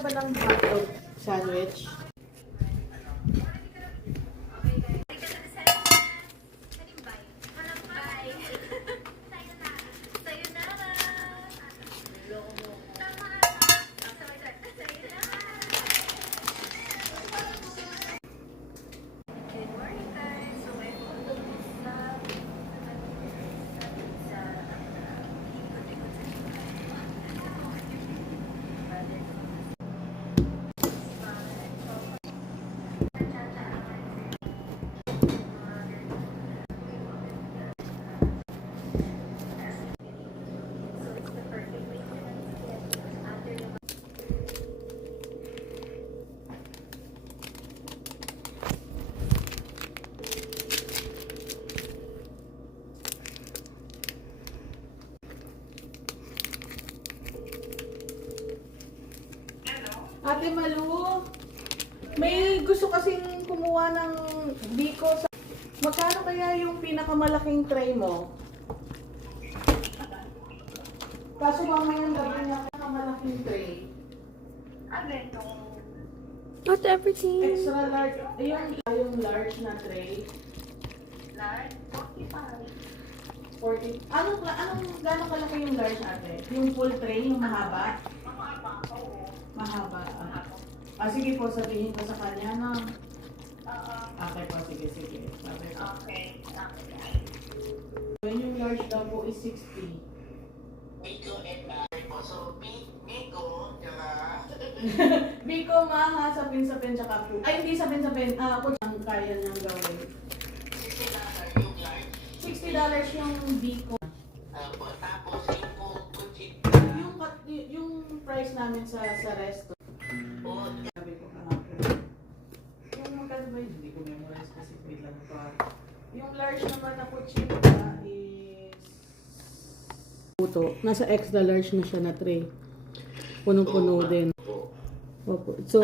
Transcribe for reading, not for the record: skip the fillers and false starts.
ka ba ng hotdog sandwich? Ate Malu, may gusto kasing kumuha ng biko sa... Magkano kaya yung pinakamalaking tray mo? Kaso mamayang gabi na pinakamalaking tray. Ano ito? Not everything. Extra large, yung large na tray. Large? 45. 40. Anong gano'ng kalaki yung large ate? Yung full tray, yung mahaba? Mahaba, oo. Mahaba. Sige po, sabihin ko sa kanya na. Oo. Okay po, sige. Sabi ko. Okay. Yung large daw po is 60. Biko and so Biko, Biko, maha, sapin-sapin, tsaka po. Ay, hindi sapin-sapin. Ako ang kaya niyang gawin. yung large. $60 yung Biko. Tapos Yung price namin sa resto. Sabi ko kahapon. Yung magkano ba yun? Hindi ko memorize kasi wait lang pa. Yung large naman na kutsina is... Puto. Nasa extra large na siya na tray. Punong-puno din. Opo. So,